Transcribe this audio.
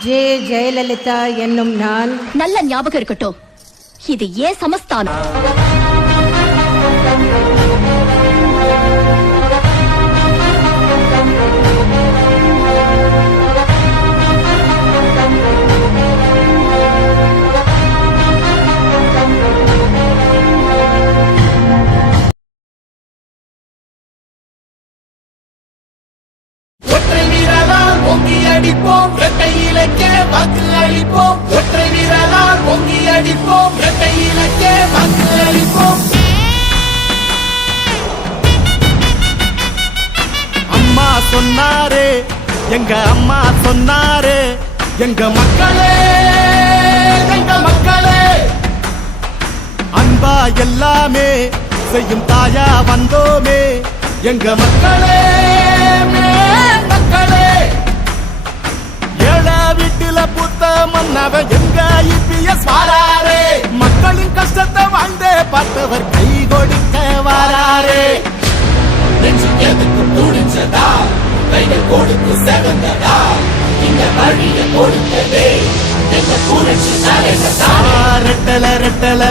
J Jayalalithaa என்னும் நான். நல்ல ஞாபகம் இருக்கட்டும், இது ஏன் சமஸ்தானம். ஒற்றை வீரலால் பொங்கி அடிப்போம், இரட்டை இலக்கே வாக்கு அளிப்போம். ஒற்றை வீரலால் பொங்கி அடிப்போம், இரட்டை இலக்கே வாக்கு அளிப்போம். அம்மா சொன்னாரே, எங்க அம்மா சொன்னாரே, எங்க மக்களே, எங்க மக்களே, அன்பா எல்லாமே செய்யும் தாயா வந்தோமே, எங்க மக்களே, மக்களே. ஏழ வீட்டுல புத்த மன்னவ எங்க இபிஎஸ் வாராரே, மக்களின் கஷ்டத்தை வாழ்ந்தே பார்த்தவர் கை கொடுக்க வாராரே. நெஞ்சுக்கு எதுக்கு துணிச்சதா, கைகள் கொடுத்து செவந்ததா, இந்த வழிய கொடுத்ததே எங்க புரட்சி தலைவதா. ரெட்டல ரெட்டல